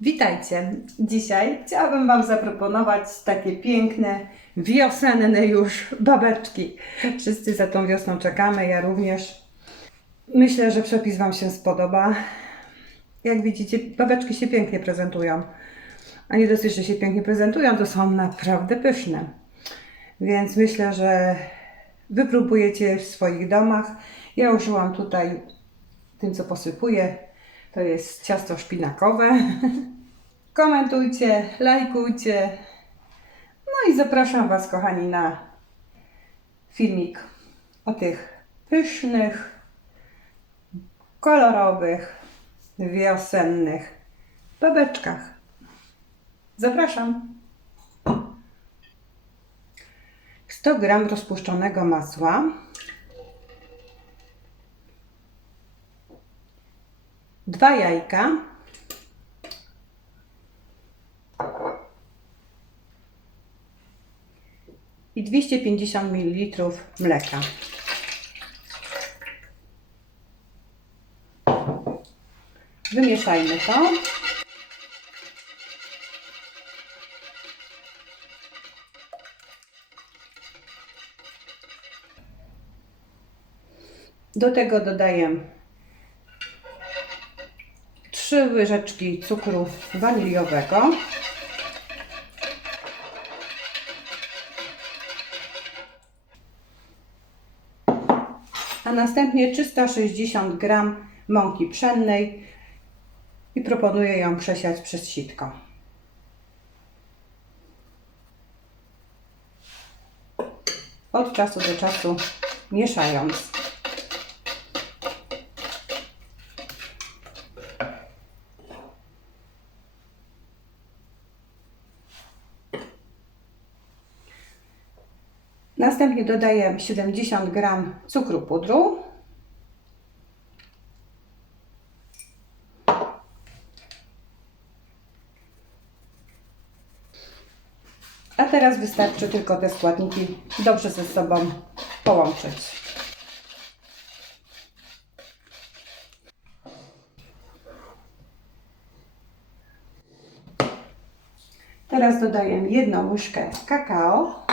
Witajcie. Dzisiaj chciałabym Wam zaproponować takie piękne, wiosenne już babeczki. Wszyscy za tą wiosną czekamy, ja również. Myślę, że przepis Wam się spodoba. Jak widzicie, babeczki się pięknie prezentują. A nie dosyć, że się pięknie prezentują, to są naprawdę pyszne. Więc myślę, że wypróbujecie w swoich domach. Ja użyłam tutaj tym, co posypuję. To jest ciasto szpinakowe. Komentujcie, lajkujcie. No i zapraszam Was, kochani, na filmik o tych pysznych, kolorowych, wiosennych babeczkach. Zapraszam. 100 gram rozpuszczonego masła. Dwa jajka. I 250 ml mleka. Wymieszajmy to. Do tego dodaję 3 łyżeczki cukru waniliowego. A następnie 360 g mąki pszennej i proponuję ją przesiać przez sitko. Od czasu do czasu mieszając. Następnie dodaję 70 g cukru pudru. A teraz wystarczy tylko te składniki dobrze ze sobą połączyć. Teraz dodaję jedną łyżkę kakao.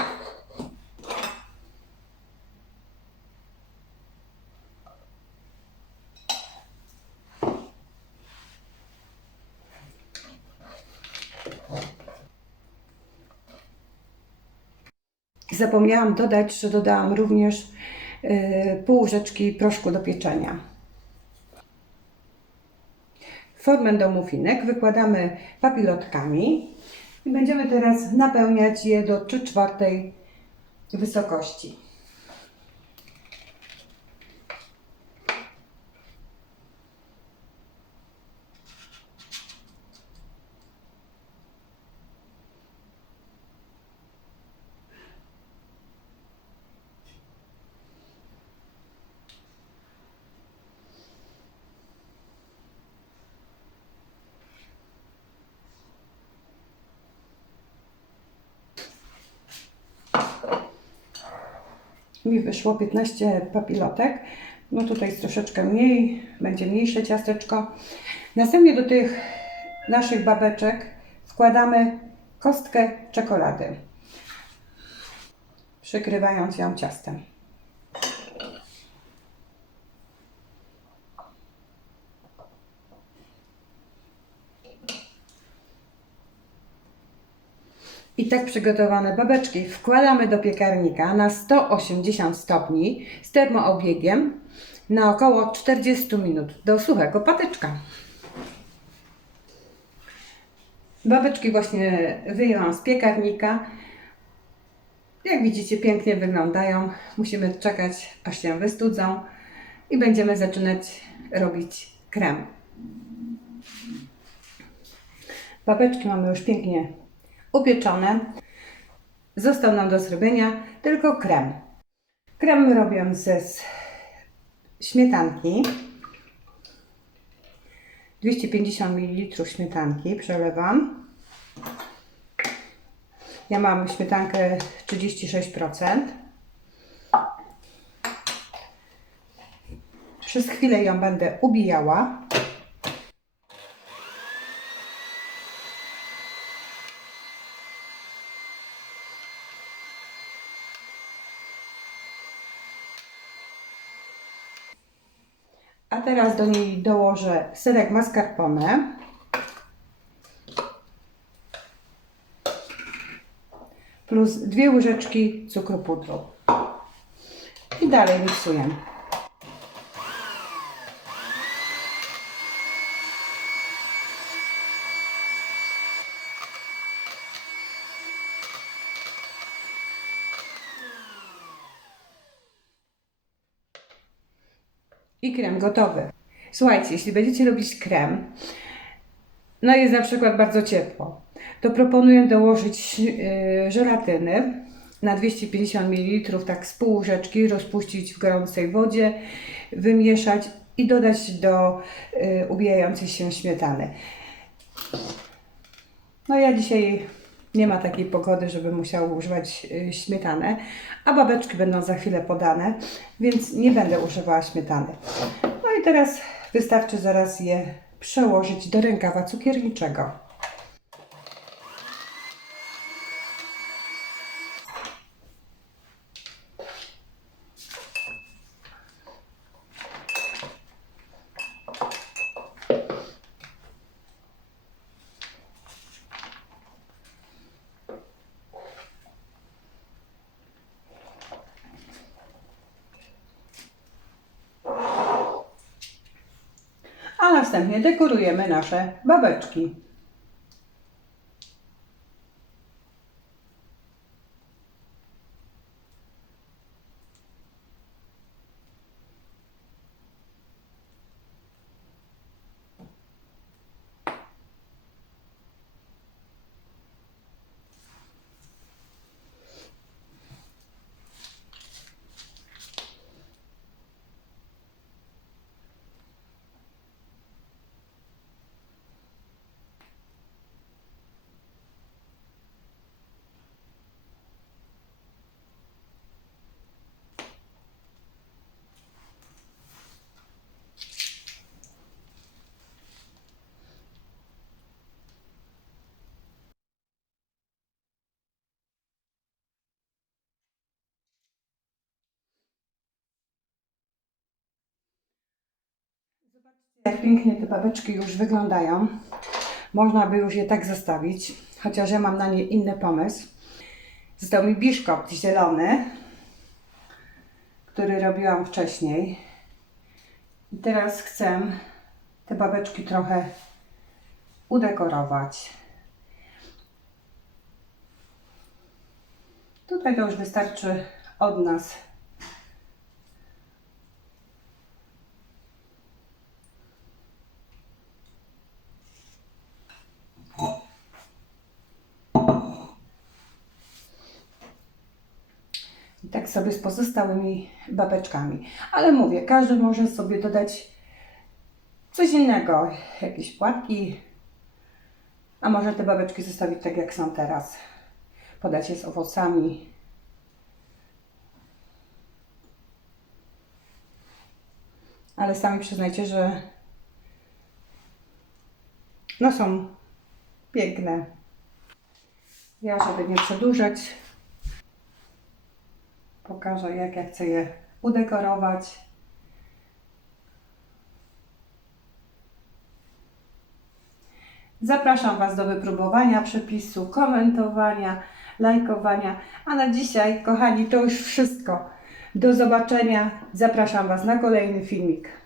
Zapomniałam dodać, że dodałam również y, pół łyżeczki proszku do pieczenia. Formę do mufinek wykładamy papilotkami i będziemy teraz napełniać je do 3 czwartej wysokości. Mi wyszło 15 papilotek. No tutaj jest troszeczkę mniej, będzie mniejsze ciasteczko. Następnie do tych naszych babeczek wkładamy kostkę czekolady, przykrywając ją ciastem. I tak przygotowane babeczki wkładamy do piekarnika na 180 stopni z termoobiegiem na około 40 minut do suchego patyczka. Babeczki właśnie wyjęłam z piekarnika. Jak widzicie, pięknie wyglądają. Musimy czekać, aż się wystudzą i będziemy zaczynać robić krem. Babeczki mamy już pięknie upieczone. Został nam do zrobienia tylko krem. Krem robię ze śmietanki. 250 ml śmietanki przelewam. Ja mam śmietankę 36%. Przez chwilę ją będę ubijała. A teraz do niej dołożę serek mascarpone. Plus dwie łyżeczki cukru pudru. I dalej miksuję. I krem gotowy. Słuchajcie, jeśli będziecie robić krem, no jest na przykład bardzo ciepło, to proponuję dołożyć yy, żelatyny na 250 ml, tak z pół łyżeczki, rozpuścić w gorącej wodzie, wymieszać i dodać do yy, ubijającej się śmietany. No ja dzisiaj nie ma takiej pogody, żeby musiał używać y, śmietanę, a babeczki będą za chwilę podane, więc nie będę używała śmietany. No i teraz wystarczy zaraz je przełożyć do rękawa cukierniczego. A następnie dekorujemy nasze babeczki. Jak pięknie te babeczki już wyglądają. Można by już je tak zostawić, chociaż ja mam na nie inny pomysł. Został mi biszkopt zielony, który robiłam wcześniej. I teraz chcę te babeczki trochę udekorować. Tutaj to już wystarczy od nas sobie z pozostałymi babeczkami. Ale mówię, każdy może sobie dodać coś innego, jakieś płatki, a może te babeczki zostawić tak jak są teraz. Podać je z owocami. Ale sami przyznajcie, że no są piękne. Ja, żeby nie przedłużać, pokażę jak ja chcę je udekorować. Zapraszam Was do wypróbowania przepisu, komentowania, lajkowania. A na dzisiaj, kochani, to już wszystko. Do zobaczenia. Zapraszam Was na kolejny filmik.